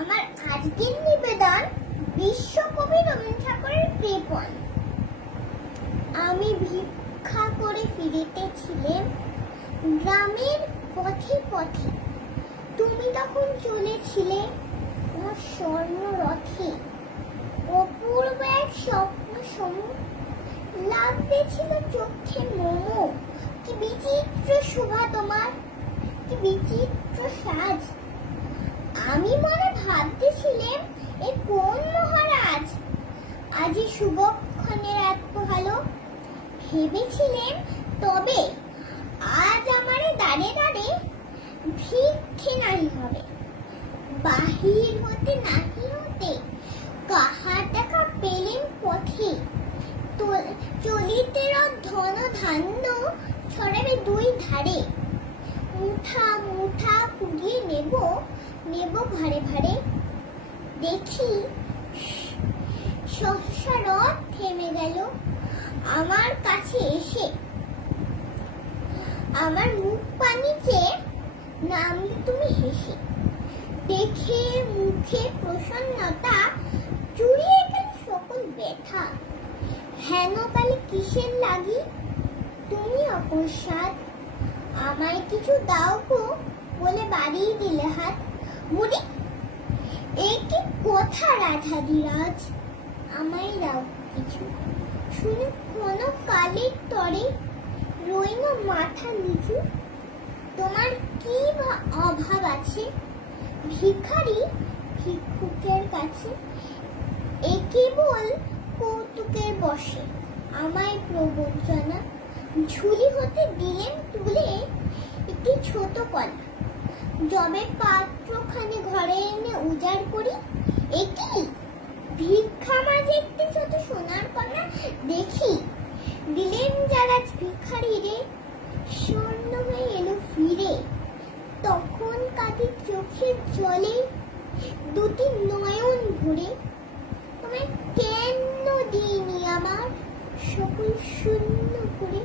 আমার আজকের নিবেদন বিশ্বকবি রবীন্দ্রনাথ ঠাকুরের কৃপণ। আমি ভিক্ষা করে ফিরিতেছিলাম গ্রামের পথে পথে, তুমি তখন চলেছিলে আমার স্বর্ণ রথে। অপূর্ব এক স্বপ্ন সমূহ লাগতেছিল চোখে মোমো। কি বিচিত্র শোভা তোমার, কি বিচিত্র সাজ। আমি মনে ভাবতেছিলাম এ কোন মহারাজ, আজি শুভক্ষণের এত ভালো। ভেবেছিলেন তবে আজ আমারে দাঁড়ে দাঁড়ে ভিক্ষে নাহি হবে। বাহির হতে নাহি হতে কাহার দেখা পেলেন পথে। চলিতে ধন ধান্য ছড়াবে দুই ধারে। মুঠা মুঠা কুড়িয়ে নেব ভারে ভারে। দেখি সহসা রথ থেমে গেল আমার কাছে এসে। আমার মুখ পানি চেয়ে নামলে তুমি হেসে। দেখে মুখে প্রসন্নতা চুরিয়ে গেল সকল ব্যথা। হেন কালে কিসের লাগি তুমি অকস্মাৎ, আমায় কিছু দাও গো বলে বাড়িয়ে দিলে হাত। বুড়ি এ কি কথা রাধাদিরাজ, আমায় দাও কিছু। শুনে কোন কালের তরে রইল মাথা নিচু। তোমার কি অভাব আছে ভিখারি ভিক্ষুকের কাছে। এ কেবল কৌতুকের বসে আমায় প্রবঞ্চনা। ঝুলি হতে দিলেন তুলে একটি ছোট কলা। যবে পাত্রখানে ঘরে এনে উজাড় করি, একই ভিক্ষা মাঝে একটি ছোট সোনার কলা দেখি। দিলেন যারা ভিখারি রে, স্বর্ণ হয়ে এলো ফিরে। তখন কাঁদি চোখের জলে দুটি নয়ন ভরে। তোমায় কেন দিইনি আমার সকল শূন্য করে।